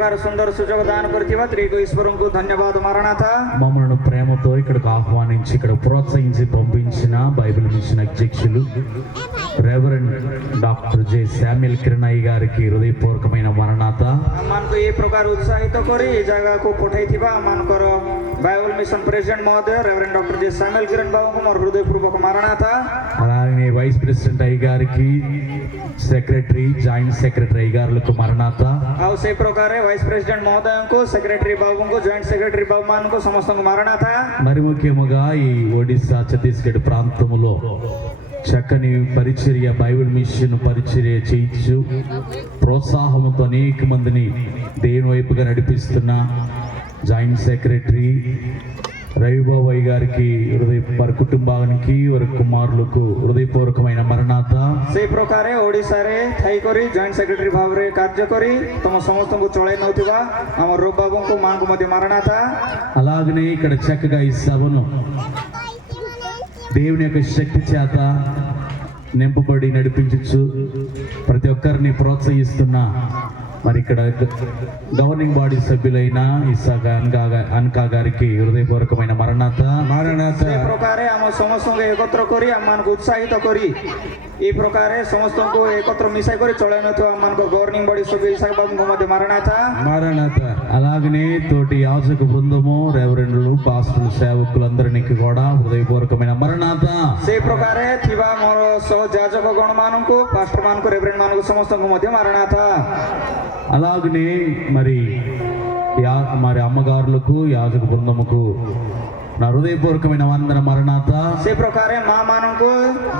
प्रकार सुंदर सुजोग दान करथिबा त्रिको ईश्वरंకు ధన్యవాద మరణాత. మమ్మల్ని ప్రేమతో ఇక్కడికి ఆహ్వానించి ఇక్కడ ప్రోత్సహించి పంపించిన బైబిల్ మిషన్ అధ్యక్షులు రెవరెండ్ డాక్టర్ జె శామ్యుల్ కిరణయ్య గారికి హృదయపూర్వకమైన మరణాత. ଆମମାନଙ୍କୁ ଏ ପ୍ରକାର ଉତ୍ସାହିତ କରି ଏ ଜାଗାକୁ ପଠାଇଥିବା ଆମମାନଙ୍କର ବାଇବଲ ମିଶନ ପ୍ରେସିଡେଣ୍ଟ ମହୋଦୟ reverend doctor J Samuel Kiran బాబుଙ୍କୁ ମୋର హృదయపూర్వక మరణాత. అలాగే వైస్ ప్రెసిడెంట్ అయ్య గారికి, సెక్రటరీ, జాయింట్ సెక్రటరీ అయ్య గారులకు మరణాత. ଆଉ ସେ ପ୍ରକାର వైస్ ప్రెసిడెంట్ మహోదయଙ୍କୁ, సెక్రటరీ బాబుଙ୍କୁ, జాయింట్ సెక్రటరీ బాబుମାନଙ୍କୁ ସମସ୍ତଙ୍କୁ మరణాత. మరి ముఖ్యముగా ఈ ఒడిశా, ఛత్తీస్గఢ్ ప్రాంతములో చక్కని పరిచర్య, బైబిల్ మిషన్ పరిచర్య చేయించు ప్రోత్సాహంతో అనేక మందిని దేవుని వైపుగా నడిపిస్తున్న జాయింట్ సెక్రటరీ రవిబాబు గారికి, వారి కుటుంబానికి, వారి కుమారులకు హృదయపూర్వకమైన మరణాత. ସେ ପ୍ରକାରେ ଓଡ଼ିଶାରେ ଥାଇକରି ଜଏଣ୍ଟ ସେକ୍ରେଟାରୀ ଭାବରେ କାର୍ଯ୍ୟ କରି ତମ ସମସ୍ତଙ୍କୁ ଚଳାଇ ନେଉଥିବା ଆମ ରୂପ ବାବୁଙ୍କୁ ମାଙ୍କୁ ମଧ୍ୟ మరణాత. అలాగనే ఇక్కడ చక్కగా ఈ సభను దేవుని యొక్క శక్తి చేత నింపబడి నడిపించచ్చు ప్రతి ఒక్కరిని ప్రోత్సహిస్తున్న మరి ఇక్కడ గవర్నింగ్ బాడీ సభ్యులైన ఇసాక అన్కా గారికి హృదయపూర్వకమైన మరణాత. ସେ ପ୍ରକାରେ ଆମ ସମସ୍ତଙ୍କୁ ଏକତ୍ର କରି ଆମମାନଙ୍କୁ ଉତ୍ସାହିତ କରି ఈ ప్రకారే ସମସ୍ତଙ୍କୁ ଏକତ୍ର ମିଶାଇ କରି ଚଳାଇ ନେଉଥିବା ଆମମାନଙ୍କ గవర్నింగ్ బాడీ సభ్య ఇసాక బాబుଙ୍କୁ ମଧ୍ୟ మరణాత. అలాగనే తోటి యాజక బృందము, రెవరెండ్లు, పాస్టర్లు, సేవకులందరికీ కూడా హృదయపూర్వకమైన మరణాత. ସେ ପ୍ରକାରେ ଥିବା ମୋର ସହ ଯାଜକ ଗଣମାନଙ୍କୁ, ପାଷ୍ଟର ମାନଙ୍କୁ, రెవరెండ్ ମାନଙ୍କୁ ସମସ୍ତଙ୍କୁ ମଧ୍ୟ మరణాత. అలాగనే మరి అమ్మగారులకు, యాజక బృందముకు నా హృదయపూర్వకమైన వందన మరణాత. ସେ ପ୍ରକାରେ ମା ମାନଙ୍କୁ,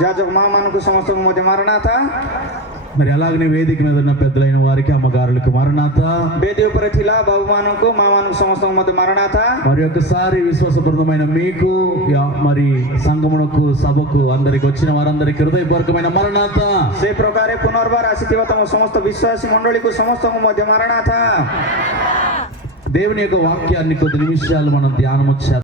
ଯାଜକ ମା ମାନଙ୍କୁ ସମସ୍ତଙ୍କୁ ମଧ୍ୟ మరణాత. మరి అలాగనే వేదిక మీద ఉన్న పెద్దలైన వారికి, అమ్మగారులకు మరణాత. వేది ଉପରେ ଥିଲା బాబు ମାନଙ୍କୁ, ମା ମାନଙ୍କୁ ସମସ୍ତଙ୍କୁ ମଧ୍ୟ మరణాత. మరి ఒకసారి విశ్వాస బృందమైన మీకు, మరి సంఘమునకు, సభకు, అందరికి వచ్చిన వారందరికీ హృదయపూర్వకమైన మరణాత. ସେ ପ୍ରକାରେ ପୁନର୍ବାର ଆସିଥିବା ତମ ସମସ୍ତ విశ్వాసୀ మండଳିକୁ ସମସ୍ତଙ୍କୁ ମଧ୍ୟ మరణాత. దేవుని యొక్క వాక్యాన్ని కొద్ది నిమిషాలు మనం ధ్యానము చేద్దాం.